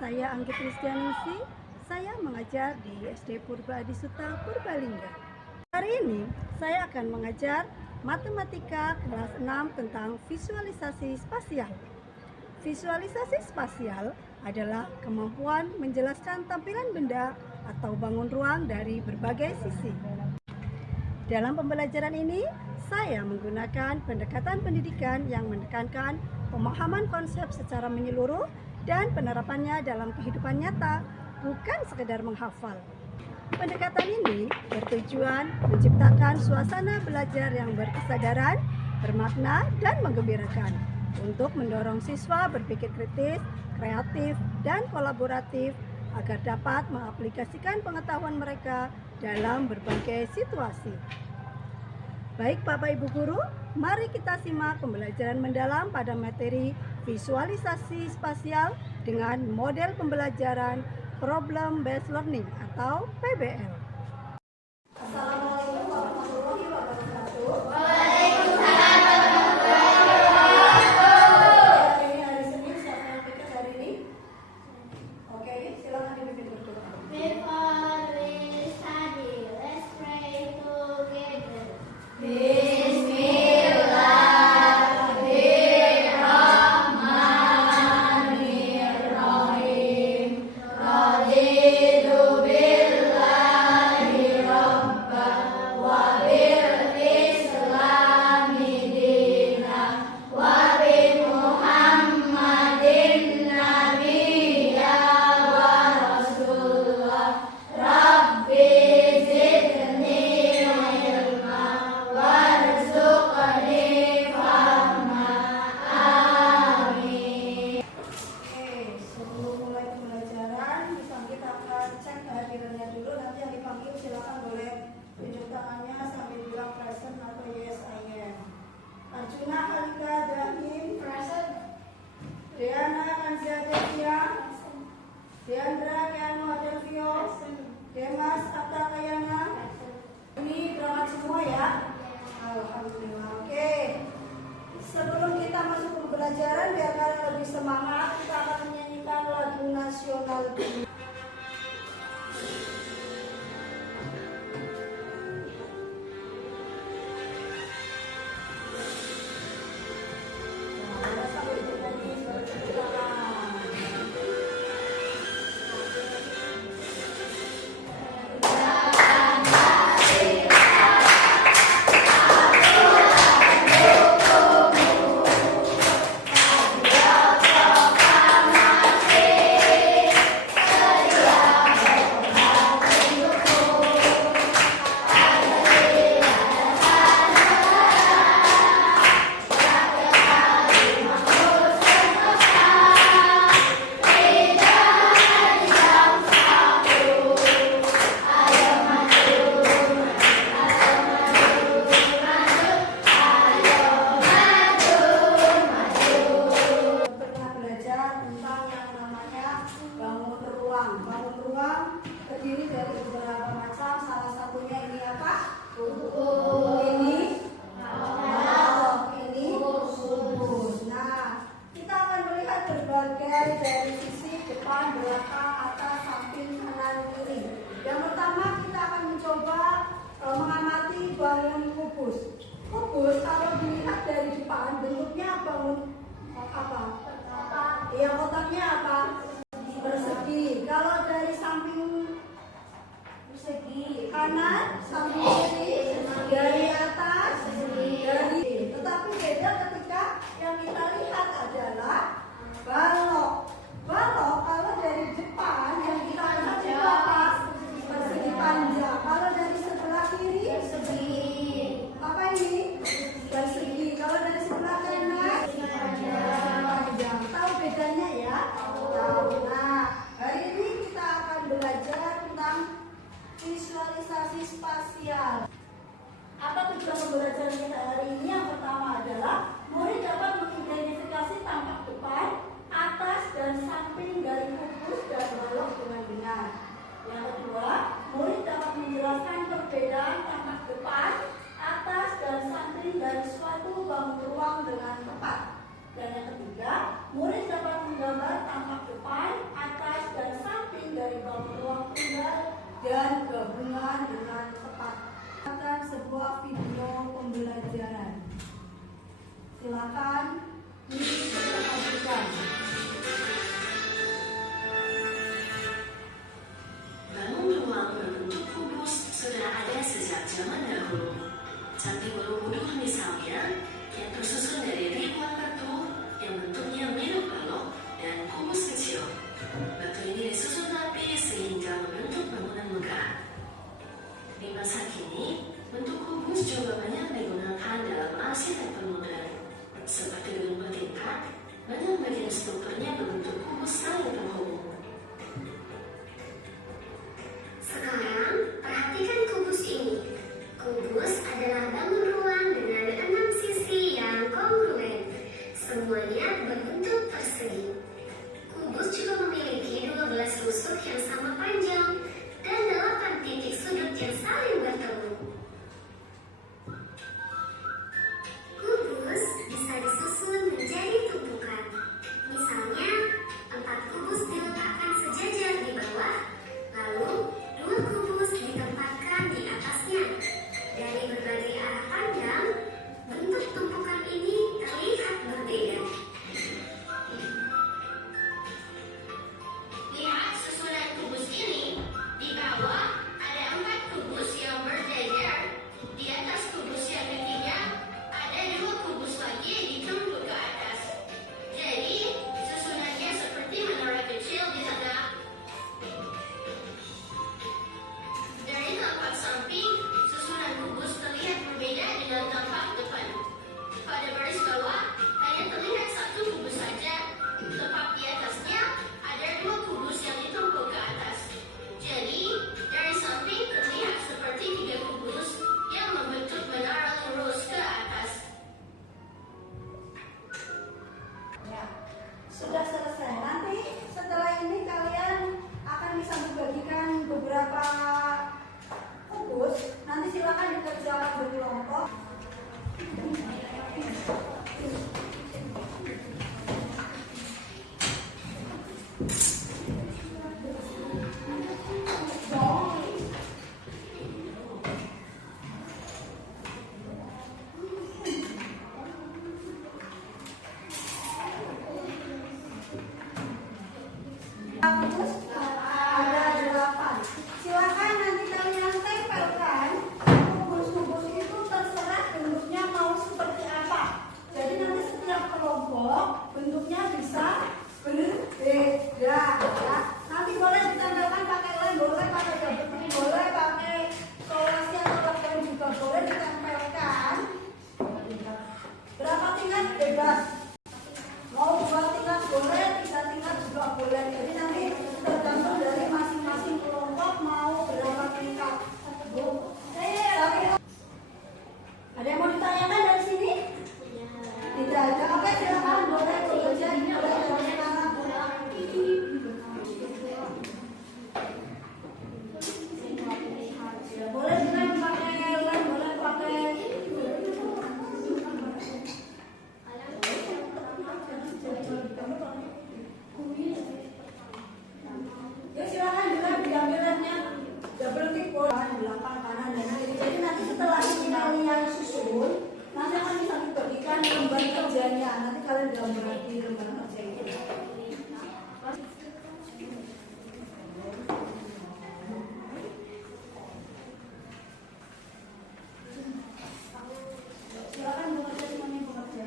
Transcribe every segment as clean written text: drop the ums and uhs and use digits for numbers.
saya Anggit Kristianingsi. Saya mengajar di SD Purba Adisuta Purbalingga. Hari ini saya akan mengajar matematika kelas 6 tentang visualisasi spasial. Visualisasi spasial adalah kemampuan menjelaskan tampilan benda atau bangun ruang dari berbagai sisi. Dalam pembelajaran ini, saya menggunakan pendekatan pendidikan yang menekankan pemahaman konsep secara menyeluruh dan penerapannya dalam kehidupan nyata, bukan sekedar menghafal. Pendekatan ini bertujuan menciptakan suasana belajar yang berkesadaran, bermakna, dan menggembirakan untuk mendorong siswa berpikir kritis, kreatif, dan kolaboratif agar dapat mengaplikasikan pengetahuan mereka dalam berbagai situasi. Baik Bapak Ibu Guru, mari kita simak pembelajaran mendalam pada materi visualisasi spasial dengan model pembelajaran Problem Based Learning atau PBL. Assalamualaikum warahmatullahi wabarakatuh. Waalaikumsalam warahmatullahi wabarakatuh. Ini hari Senin, siapa yang pikir hari ini? Oke, silakan dipimpin berdoa. Before we study, let's pray together. Bismillahirrahmanirrahim. Raditu billahi rabban wa bil islami dinan wa bi Muhammadin nabiyya wa rasulullah. Rabbi zidni ilma warzuqni fahma. Amin. Oke, sebelum mulai pembelajaran, kita akan cek kehadirannya dulu. Nanti yang dipanggil silakan boleh tunjuk tangannya sambil bilang present atau yes I am. Arjuna Halika Dahim present. Diana Kanzia Devia, Diandra Kiano Adelvio, Demas Atta Kayana. Ini berangkat semua ya. Alhamdulillah. Oke. Sebelum kita masuk ke pembelajaran, biar kalian lebih semangat, kita akan menyanyikan lagu nasional dulu. Nah, sambil bernyanyi, baru tepuk tangan. Pernah belajar tentang yang namanya bangun ruang. Bangun ruang terdiri dari beberapa macam. Salah satunya ini apa? Ini ini kubus. Nah, kita akan melihat berbagai dari sisi depan, belakang, atas, samping, kanan, kiri. Yang pertama kita akan mencoba mengamati bangun kubus. Kubus kalau dilihat dari depan bentuknya bangun apa? Ya, kotaknya apa? Persegi. Kalau dari samping persegi kanan, samping kiri, dari atas, dari. Tetapi beda ketika yang kita lihat adalah balok. Balok kalau dari depan yang kita lihat itu apa? Persegi panjang. Kalau dari sebelah kiri, persegi. Apa ini? Persegi. Kalau dari sebelah kanan, panjang. Tahu bedanya ya? Tahu. Nah, hari ini kita akan belajar tentang visualisasi spasial. Apa tujuan pembelajaran kita hari ini? Yang pertama adalah murid dapat mengidentifikasi tampak depan, atas, dan samping dari kubus dan balok dengan benar. Yang kedua, murid dapat menjelaskan perbedaan tampak depan, atas, dan samping dari suatu bangun ruang dengan tepat. Dan yang ketiga, murid dapat menggambar tampak depan, atas, dan gabungan dengan tepat. Akan sebuah video pembelajaran. Silakan diperhatikan. Bangun ruang berbentuk kubus sudah ada sejak zaman dahulu. Candi Borobudur misalnya, yang tersusun dari ribuan batu yang bentuknya mirip balok dan kubus kecil. Batu ini disusun rapi sehingga membentuk bangunan megah. Di masa kini, bentuk kubus juga banyak digunakan dalam arsitektur modern, seperti gedung bertingkat. Banyak bagian strukturnya berbentuk kubus saling terhubung. Sekarang, perhatikan kubus ini. Kubus adalah bangun ruang dengan 6 sisi yang kongruen. Semuanya berbentuk persegi. Kubus juga memiliki 12 rusuk yang sama panjang dan 8 titik sudut yang saling bertemu. Kubus bisa disusun menjadi tumpukan. Misalnya, 4 kubus diletakkan sejajar di bawah, lalu 2 kubus ditempatkan di atasnya. Dari berbagai arah pandang, bentuk tumpukan ini terlihat berbeda. Lihat susunan kubus ini. Di bawah ada 4 kubus yang berjajar. Di atas kubus yang ketiga ada 2 kubus lagi yang ditumpuk ke atas. Jadi susunannya seperti menara kecil di tengah. Dari tampak samping, susunan kubus terlihat berbeda dengan tampak depan. Pada baris bawah hanya terlihat 1 kubus saja. Tepat di atasnya ada 2 kubus yang ditumpuk ke atas. Jadi dari samping terlihat seperti 3 kubus yang membentuk menara lurus ke atas. Ya, sudah selesai. Nanti setelah ini kalian akan bisa membagikan beberapa kubus. Nanti silakan dikerjakan berkelompok. Kubus ada 8. Silakan nanti kalian tempelkan kubus-kubus itu, terserah bentuknya mau seperti apa. Jadi nanti setiap kelompok bentuknya bisa berbeda. Ya. Nanti boleh ditempelkan pakai lem, boleh pakai gabung, boleh pakai solasi atau lakban juga boleh ditempelkan. Berapa tingkat bebas. Mau 2 tingkat boleh, 3 tingkat juga boleh. Jadi nanti tergantung dari masing-masing kelompok mau berapa tingkat. Ada yang mau ditanyakan dari sini? Tidak ada. Oke, silakan boleh bekerja mulai dari sekarang. Boleh juga pakai lem, boleh pakai ya, silakan juga diambil lemnya, double tick boleh belakang kanan dan kiri. Jadi nanti setelah ini kalian susun, nanti akan bisa dibagikan lembar kerjanya. Nanti kalian gambar di lembar kerja itu. Silakan bekerja semuanya bekerja.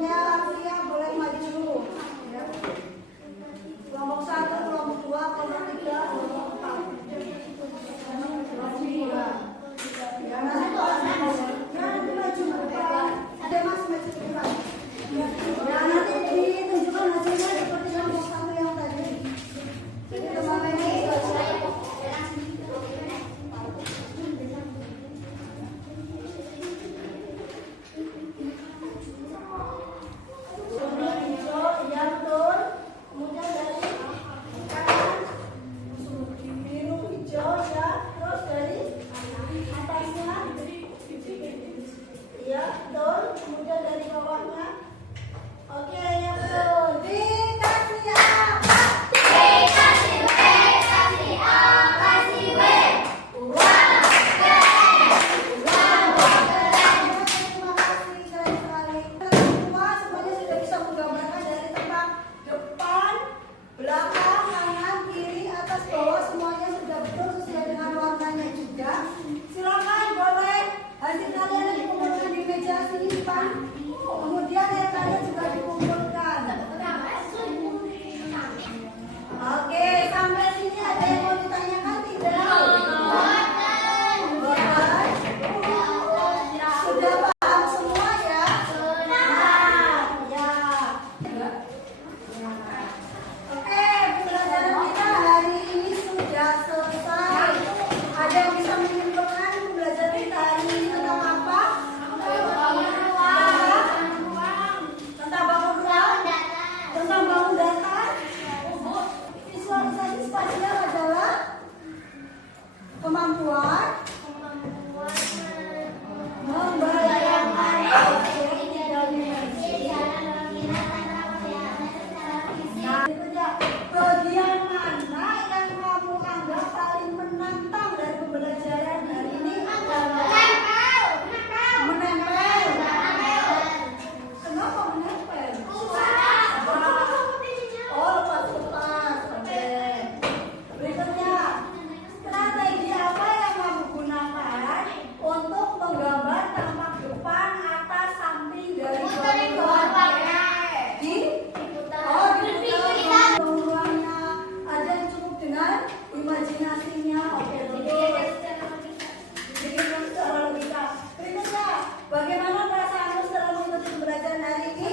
Lansia boleh maju dulu. Ya. Kelompok 1, kelompok 2, kelompok 3, kelompok 4. Kelompok 2. Ya, nanti maju ke depan. Ada mas maju ke depan. Ya, nanti ditunjukkan hasilnya seperti kelompok 1 yang tadi. Jadi teman-teman ini kemudian dari bawahnya. Oke, yang betul. Dikasih apa? Dikasih W, kasih A, kasih W. Uang keren. Terima kasih, keren sekali. Semua semuanya sudah bisa menggambarkan dari tempat depan, belakang, kanan, kiri, atas, bawah, semuanya sudah betul sesuai dengan warnanya juga. Silakan boleh hasil kalian dikumpulkan di meja sini depan. Kemudian yang kalian juga dikumpulkan. Oke, sampai sini ada yang mau ditanyakan tidak? Sudah paham semua ya? Ya. Oke, pembelajaran kita hari ini sudah selesai. Ada yang bisa menyimpulkan pembelajaran kita hari ini tentang apa? Tentang bangun ruang? Tentang bangun data? Visualisasi spasial adalah kemampuan membayangkan objek tiga dimensi. Nah, bagian mana yang kamu anggap paling menantang dari pembelajaran hari ini? Menempel. Kenapa menempel? Oh, lepas. Oke. Berikutnya, strategi apa yang kamu gunakan untuk menggambar tampak depan, atas, samping dari ruangan? Diputar ruangnya. Ada yang cukup dengan imajinasinya. Oke, betul. Bikin secara logika. Berikutnya, bagaimana perasaanmu setelah mengikuti pembelajaran hari ini?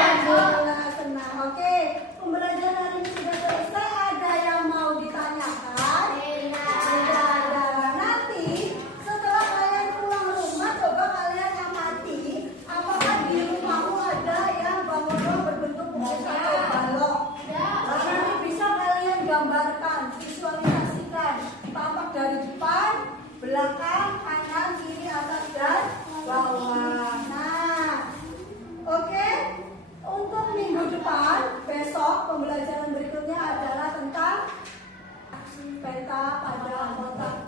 Alhamdulillah, senang. Oke, pembelajaran hari ini sudah selesai. Ada yang mau ditanyakan? Tidak ada. Nanti setelah kalian pulang rumah, coba kalian amati apakah di rumahmu ada yang bangunan berbentuk kubus atau balok. Nah, nanti bisa kalian gambarkan, visualisasikan tampak dari depan, belakang, kanan, kiri, atas, dan bawah. Nah, oke. Untuk minggu depan, besok pembelajaran berikutnya adalah tentang peta pada kotak